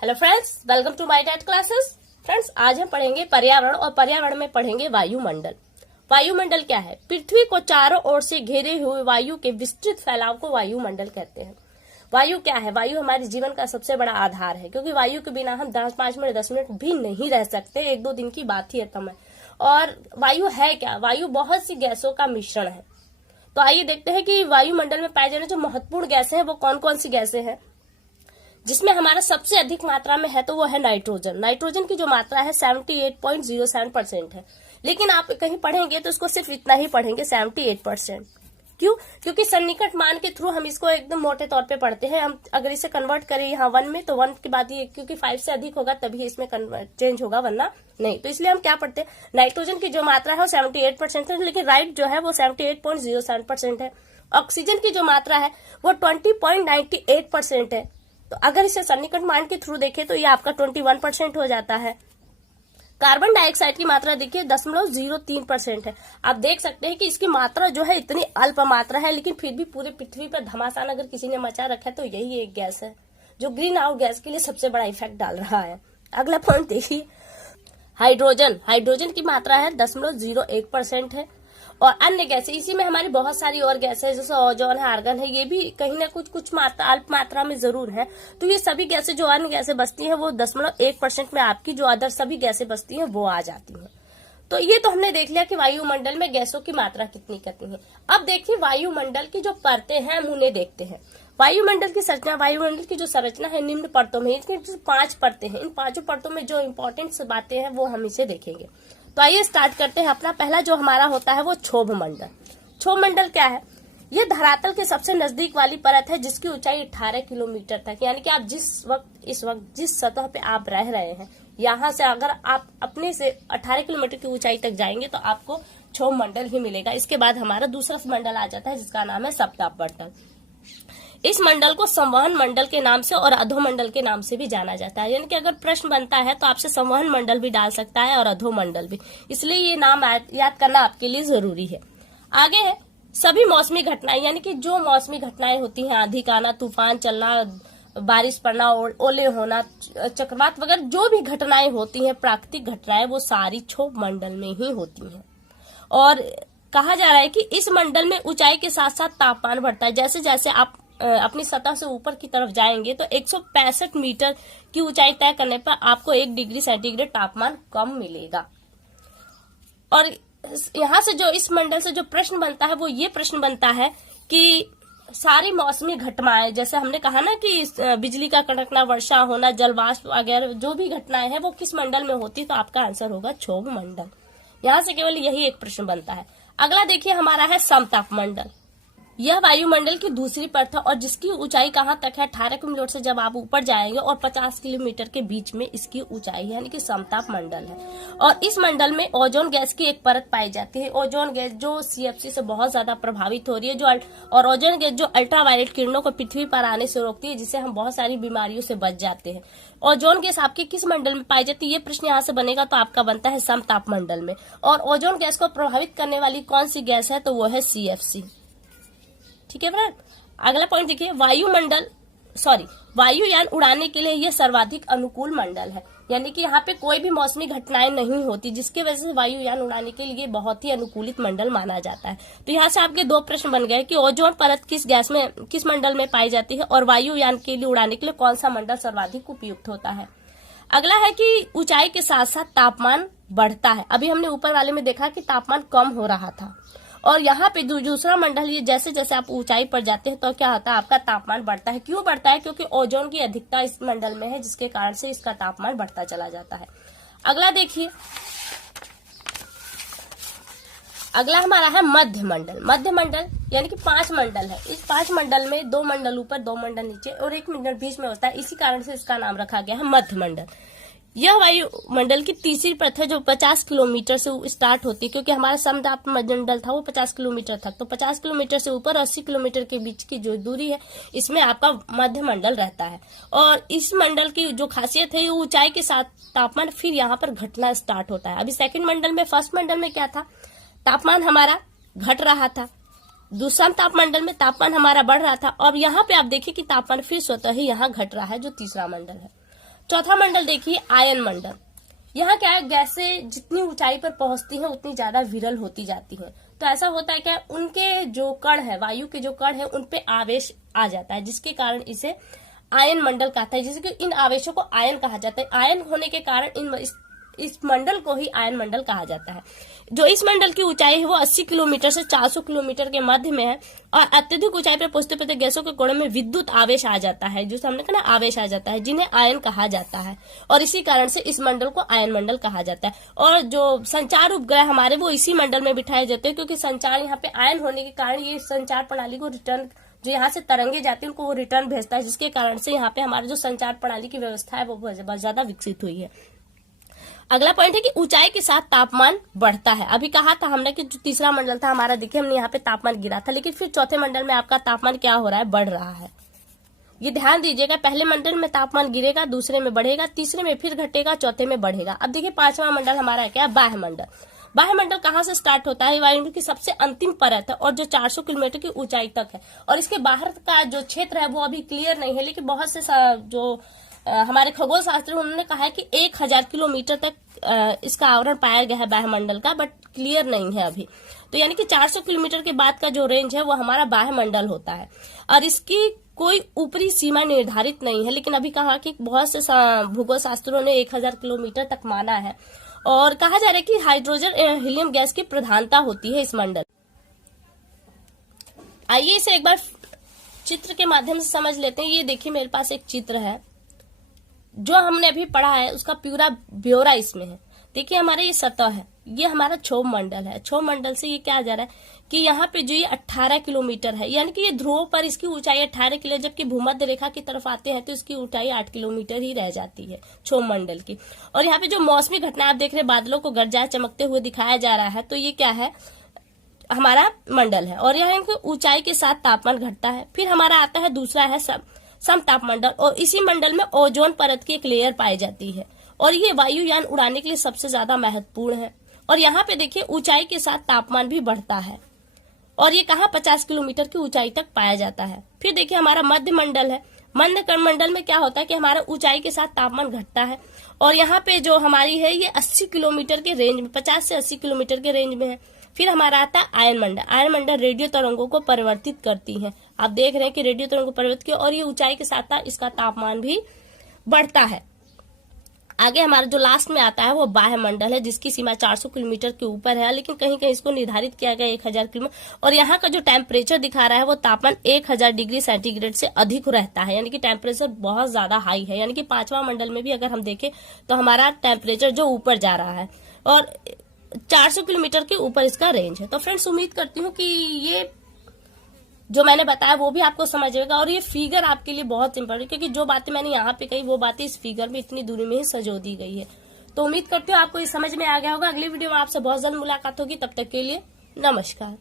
Hello friends, welcome to my TET classes. Friends, आज हम पढ़ेंगे पर्यावरण और पर्यावरण में पढ़ेंगे वायुमंडल। वायुमंडल क्या है? पृथ्वी को चारों ओर से घेरे हुए वायु के विस्तृत फैलाव को वायुमंडल कहते हैं। वायु क्या है? वायु हमारे जीवन का सबसे बड़ा आधार है, क्योंकि वायु के बिना हम 5 मिनट 10 मिनट भी नहीं रह सकते। 1-2 दिन की बात ही है। और वायु है क्या? वायु बहुत सी गैसों का मिश्रण है। तो आइए देखते हैं कि वायुमंडल में पाए जाने जो महत्वपूर्ण गैसें हैं वो कौन कौन सी गैसें हैं। जिसमें हमारा सबसे अधिक मात्रा में है तो वो है नाइट्रोजन। नाइट्रोजन की जो मात्रा है 78.07% है। लेकिन आप कहीं पढ़ेंगे तो इसको सिर्फ इतना ही पढ़ेंगे, 78%। क्यों? क्योंकि सन्निकट मान के थ्रू हम इसको एकदम मोटे तौर पे पढ़ते हैं। हम अगर इसे कन्वर्ट करें यहाँ 1 में तो 1 के बाद ये, क्योंकि 5 से अधिक होगा तभी इसमें चेंज होगा, वरना नहीं। तो इसलिए हम क्या पढ़ते हैं, नाइट्रोजन की जो मात्रा है वो 78% है, लेकिन राइट जो है वो 78.07% है। ऑक्सीजन की जो मात्रा है वो 20.98% है। तो अगर इसे सन्निकट मान के थ्रू देखें तो ये आपका 21% हो जाता है। कार्बन डाइऑक्साइड की मात्रा देखिए 0.03% है। आप देख सकते हैं कि इसकी मात्रा जो है इतनी अल्प मात्रा है, लेकिन फिर भी पूरे पृथ्वी पर घमासान अगर किसी ने मचा रखा है तो यही एक गैस है जो ग्रीन हाउस गैस के लिए सबसे बड़ा इफेक्ट डाल रहा है। अगला पॉइंट देखिए, हाइड्रोजन। हाइड्रोजन की मात्रा है 0.01% है। और अन्य गैसें, इसी में हमारी बहुत सारी और गैसें हैं, जैसे ओजोन है, आर्गन है, ये भी कहीं ना कुछ मात्रा अल्प मात्रा में जरूर है। तो ये सभी गैसें जो अन्य गैसें बचती हैं वो 0.1% में आपकी जो अदर सभी गैसें बचती हैं वो आ जाती हैं। तो ये तो हमने देख लिया कि वायुमंडल में गैसों की मात्रा कितनी है। अब देखिए वायुमंडल की जो परतें हैं हम उन्हें देखते हैं। वायुमंडल की संरचना, वायुमंडल की जो संरचना है निम्न परतों में, इसकी 5 परतें हैं। इन 5 परतों में जो इम्पोर्टेंट बातें हैं वो हम इसे देखेंगे। तो आइए स्टार्ट करते हैं। अपना पहला जो हमारा होता है वो क्षोभ मंडल। क्षोभ मंडल क्या है? ये धरातल के सबसे नजदीक वाली परत है जिसकी ऊंचाई 18 किलोमीटर तक, यानी कि आप इस वक्त जिस सतह पे आप रह रहे हैं, यहाँ से अगर आप अपने से 18 किलोमीटर की ऊंचाई तक जाएंगे तो आपको क्षोभ मंडल ही मिलेगा। इसके बाद हमारा दूसरा मंडल आ जाता है जिसका नाम है सप्ताप मंडल। इस मंडल को संवहन मंडल के नाम से और अधोमंडल के नाम से भी जाना जाता है। यानी कि अगर प्रश्न बनता है तो आपसे संवहन मंडल भी डाल सकता है और अधोमंडल भी, इसलिए ये नाम याद करना आपके लिए जरूरी है। आगे है सभी मौसमी घटनाएं, यानी कि जो मौसमी घटनाएं होती हैं, आंधी का आना, तूफान चलना, बारिश पड़ना, ओले होना, चक्रवात वगैरह जो भी घटनाएं होती हैं, प्राकृतिक घटनाएं, वो सारी क्षोभ मंडल में ही होती हैं। और कहा जा रहा है कि इस मंडल में ऊंचाई के साथ साथ तापमान बढ़ता है। जैसे जैसे आप अपनी सतह से ऊपर की तरफ जाएंगे तो 165 मीटर की ऊंचाई तय करने पर आपको 1 डिग्री सेंटीग्रेड तापमान कम मिलेगा। और यहाँ से जो इस मंडल से जो प्रश्न बनता है वो ये प्रश्न बनता है कि सारी मौसमी घटनाएं, जैसे हमने कहा ना कि बिजली का कड़कना, वर्षा होना, जलवाष्प वगैरह जो भी घटनाएं हैं वो किस मंडल में होती है, तो आपका आंसर होगा क्षोभ मंडल। यहाँ से केवल यही एक प्रश्न बनता है। अगला देखिए हमारा है समताप मंडल। यह वायुमंडल की दूसरी परत है और जिसकी ऊंचाई कहाँ तक है, 18 किलोमीटर से जब आप ऊपर जाएंगे और 50 किलोमीटर के बीच में इसकी ऊंचाई है, यानी कि समताप मंडल है। और इस मंडल में ओजोन गैस की एक परत पाई जाती है। ओजोन गैस जो CFC से बहुत ज्यादा प्रभावित हो रही है, और ओजोन गैस जो अल्ट्रावायलेट किरणों को पृथ्वी पर आने से रोकती है, जिससे हम बहुत सारी बीमारियों से बच जाते हैं। ओजोन गैस आपके किस मंडल में पाई जाती है, ये प्रश्न यहाँ से बनेगा तो आपका बनता है समताप मंडल में। और ओजोन गैस को प्रभावित करने वाली कौन सी गैस है, तो वो है CFC। ठीक है फ्रेंड। अगला पॉइंट देखिए, वायुयान उड़ाने के लिए यह सर्वाधिक अनुकूल मंडल है। यानी कि यहाँ पे कोई भी मौसमी घटनाएं नहीं होती, जिसकी वजह से वायुयान उड़ाने के लिए बहुत ही अनुकूलित मंडल माना जाता है। तो यहाँ से आपके 2 प्रश्न बन गए कि ओजोन परत किस मंडल में पाई जाती है, और वायुयान के लिए उड़ाने के लिए कौन सा मंडल सर्वाधिक उपयुक्त होता है। अगला है कि ऊंचाई के साथ साथ तापमान बढ़ता है। अभी हमने ऊपर वाले में देखा कि तापमान कम हो रहा था, और यहाँ पे दूसरा मंडल, ये जैसे जैसे आप ऊंचाई पर जाते हैं तो क्या होता है, आपका तापमान बढ़ता है। क्यों बढ़ता है? क्योंकि ओजोन की अधिकता इस मंडल में है, जिसके कारण से इसका तापमान बढ़ता चला जाता है। अगला देखिए, अगला हमारा है मध्य मंडल। मध्य मंडल यानी कि 5 मंडल है। इस 5 मंडल में 2 मंडल ऊपर, 2 मंडल नीचे और 1 मंडल बीच में होता है। इसी कारण से इसका नाम रखा गया है मध्य मंडल। यह वायुमंडल की तीसरी परत है जो 50 किलोमीटर से स्टार्ट होती है, क्योंकि हमारा समताप मंडल था वो 50 किलोमीटर तक। तो 50 किलोमीटर से ऊपर 80 किलोमीटर के बीच की जो दूरी है, इसमें आपका मध्य मंडल रहता है। और इस मंडल की जो खासियत है, ऊंचाई के साथ तापमान फिर यहाँ पर घटना स्टार्ट होता है। अभी सेकंड मंडल में, फर्स्ट मंडल में क्या था, तापमान हमारा घट रहा था। दूसरा तापमंडल में तापमान हमारा बढ़ रहा था, और यहाँ पे आप देखिए कि तापमान फिर स्वतः ही यहाँ घट रहा है, जो तीसरा मंडल है। चौथा मंडल देखिए आयन मंडल। यहाँ क्या है, गैसें जितनी ऊंचाई पर पहुंचती हैं उतनी ज्यादा विरल होती जाती हैं। तो ऐसा होता है क्या, उनके जो कण है, वायु के जो कण है, उन पे आवेश आ जाता है, जिसके कारण इसे आयन मंडल कहता है। जैसे कि इन आवेशों को आयन कहा जाता है। आयन होने के कारण इस मंडल को ही आयन मंडल कहा जाता है। जो इस मंडल की ऊंचाई है वो 80 किलोमीटर से 400 किलोमीटर के मध्य में है और अत्यधिक ऊंचाई पर पहुंचते पहुंचते गैसों के कणों में विद्युत आवेश आ जाता है, जो हमने कहा ना आवेश आ जाता है, जिन्हें आयन कहा जाता है और इसी कारण से इस मंडल को आयन मंडल कहा जाता है। और जो संचार उपग्रह हमारे वो इसी मंडल में बिठाए जाते हैं, क्योंकि संचार यहाँ पे आयन होने के कारण ये संचार प्रणाली को रिटर्न, जो यहाँ से तरंगे जाती है उनको वो रिटर्न भेजता है, जिसके कारण से यहाँ पे हमारे जो संचार प्रणाली की व्यवस्था है वो बहुत ज्यादा विकसित हुई है। अगला पॉइंट है कि ऊंचाई के साथ तापमान बढ़ता है। अभी कहा था हमने कि जो तीसरा मंडल था हमारा, देखिए हमने यहाँ पे तापमान गिरा था, लेकिन फिर चौथे मंडल में आपका तापमान क्या हो रहा है, बढ़ रहा है। ये ध्यान दीजिएगा, पहले मंडल में तापमान गिरेगा, दूसरे में बढ़ेगा, तीसरे में फिर घटेगा, चौथे में बढ़ेगा। अब देखिए पांचवा मंडल हमारा है क्या, बाह्य मंडल। बाह्य मंडल कहाँ से स्टार्ट होता है, वायुमंडल की सबसे अंतिम परत है और जो 400 किलोमीटर की ऊंचाई तक है। और इसके बाहर का जो क्षेत्र है वो अभी क्लियर नहीं है, लेकिन बहुत से जो हमारे खगोल शास्त्री उन्होंने कहा है कि 1000 किलोमीटर तक इसका आवरण पाया गया है बाह्य मंडल का, बट क्लियर नहीं है अभी। तो यानी कि 400 किलोमीटर के बाद का जो रेंज है वो हमारा बाह्य मंडल होता है और इसकी कोई ऊपरी सीमा निर्धारित नहीं है, लेकिन अभी कहा कि बहुत से भूगोल शास्त्रियों ने 1000 किलोमीटर तक माना है और कहा जा रहा है कि हाइड्रोजन हीलियम गैस की प्रधानता होती है इस मंडल। आइए इसे एक बार चित्र के माध्यम से समझ लेते हैं। ये देखिए मेरे पास एक चित्र है, जो हमने अभी पढ़ा है उसका पूरा ब्यौरा इसमें है। देखिए हमारे ये सतह है, ये हमारा क्षोभ मंडल है। क्षोभ मंडल से ये क्या जा रहा है कि यहाँ पे जो ये 18 किलोमीटर है, यानी कि ये ध्रुवों पर इसकी ऊंचाई 18 किलो, जबकि भूमध्य रेखा की तरफ आते हैं तो इसकी ऊंचाई 8 किलोमीटर ही रह जाती है क्षोभ मंडल की। और यहाँ पे जो मौसमी घटना आप देख रहे हैं, बादलों को गरजाए चमकते हुए दिखाया जा रहा है, तो ये क्या है, हमारा मंडल है। और यहाँ ऊंचाई के साथ तापमान घटता है। फिर हमारा आता है दूसरा है समताप मंडल, और इसी मंडल में ओजोन परत की एक लेयर पाई जाती है और ये वायुयान उड़ाने के लिए सबसे ज्यादा महत्वपूर्ण है। और यहाँ पे देखिए ऊंचाई के साथ तापमान भी बढ़ता है और ये कहाँ 50 किलोमीटर की ऊंचाई तक पाया जाता है। फिर देखिए हमारा मध्य मंडल है। मध्य मंडल में क्या होता है कि हमारा ऊंचाई के साथ तापमान घटता है और यहाँ पे जो हमारी है ये 80 किलोमीटर के रेंज में, 50 से 80 किलोमीटर के रेंज में है। फिर हमारा आता है आयन मंडल। आयन मंडल रेडियो तरंगों को परिवर्तित करती है। आप देख रहे हैं कि रेडियो तरंगों को परिवर्तित किया और ये ऊंचाई के साथ इसका तापमान भी बढ़ता है। आगे हमारा जो लास्ट में आता है वो बाह्य मंडल है, जिसकी सीमा 400 किलोमीटर के ऊपर है, लेकिन कहीं कहीं इसको निर्धारित किया गया 1000 किलोमीटर। और यहाँ का जो टेम्परेचर दिखा रहा है वो तापमान 1000 डिग्री सेंटीग्रेड से अधिक रहता है, यानी कि टेम्परेचर बहुत ज्यादा हाई है। यानी कि पांचवा मंडल में भी अगर हम देखें तो हमारा टेम्परेचर जो ऊपर जा रहा है और 400 किलोमीटर के ऊपर इसका रेंज है। तो फ्रेंड्स उम्मीद करती हूँ कि ये जो मैंने बताया वो भी आपको समझेगा और ये फिगर आपके लिए बहुत इंपॉर्टेंट, क्योंकि जो बातें मैंने यहाँ पे कही वो बातें इस फिगर में इतनी दूरी में ही सजो दी गई है। तो उम्मीद करती हूँ आपको ये समझ में आ गया होगा। अगली वीडियो में आपसे बहुत जल्द मुलाकात होगी, तब तक के लिए नमस्कार।